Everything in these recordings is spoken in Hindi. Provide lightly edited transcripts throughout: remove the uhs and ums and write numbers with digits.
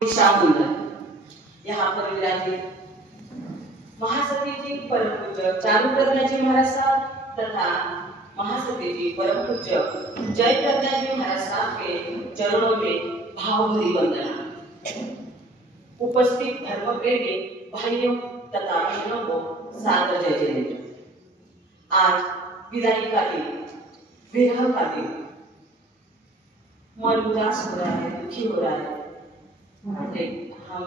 दिशामंडल यहाँ पर विराजित महासतीजी परम पूज्य चारू प्रज्ञाजी महाराज साहब तथा महासतीजी परम पूज्य जय प्रज्ञाजी महाराज साहब के चरणों में भावभरी वंदना। उपस्थित धर्मप्रेमी भाइयों तथा बहनों को सादर जय जयंती। आज विदाई का दिन, विरह का दिन, मन उदास हो रहा है, दुखी हो रहा है। हम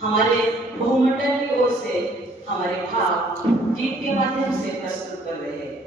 हमारे बहुमंडल की ओर से हमारे भाव गीत के माध्यम से प्रस्तुत कर रहे हैं।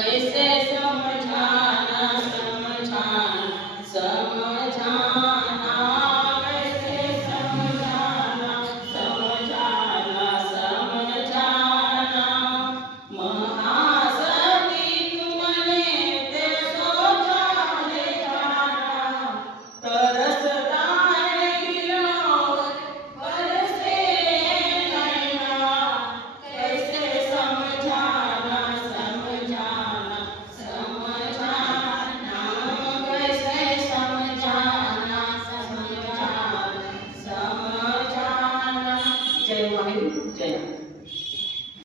कैसे समझाना समझाना समझाना